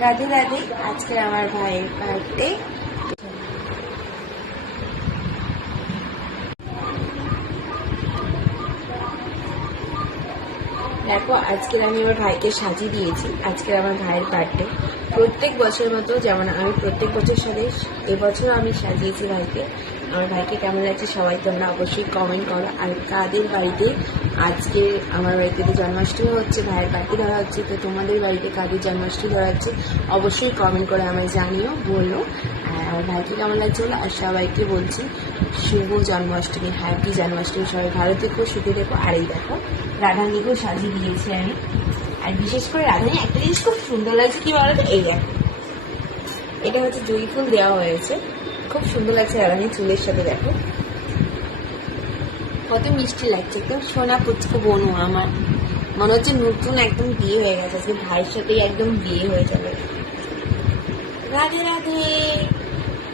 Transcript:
রাধে রাধে। আজকে আমার ভাইয়ের বার্থডে। দেখো, আজকের আমি আমার ভাইকে সাজিয়ে দিয়েছি। আজকের আমার ভাইয়ের বার্থডে। প্রত্যেক বছরের মতো যেমন আমি প্রত্যেক বছর সাজে, এবছর আমি সাজিয়েছি ভাইকে। আমার ভাইকে কেমন লাগছে সবাই তোমরা অবশ্যই কমেন্ট করো। আর কাদের বাড়িতে আজকে, আমার বাড়িতে তো জন্মাষ্টমী হচ্ছে, ভাইয়ের বার্থডে ধরা হচ্ছে, তো তোমাদের বাড়িতে কাদের জন্মাষ্টমী ধরা হচ্ছে অবশ্যই কমেন্ট করে আমায় জানিও, বললো। আর আমার ভাইকে কেমন লাগছে বলো। আর সবাইকে বলছি শুভ জন্মাষ্টমী, হ্যাপি জন্মাষ্টমী। সবাই ভালো থেকো, সুখে থেকো। আর এই দেখো, রাধানীকেও সাজিয়ে দিয়েছি আমি। আর বিশেষ করে রাধানী একটা জিনিস খুব সুন্দর লাগছে, কি বলতো, এই দেখো, এটা হচ্ছে জুঁই ফুল দেওয়া হয়েছে, খুব সুন্দর লাগছে রাধানী চুলের সাথে। দেখো কত মিষ্টি লাগছে, একদম সোনা পুচকো বনু আমার। মনে হচ্ছে নতুন একদম বিয়ে হয়ে গেছে, আজকে ভাইয়ের সাথেই একদম বিয়ে হয়ে যাবে। রাধে রাধে।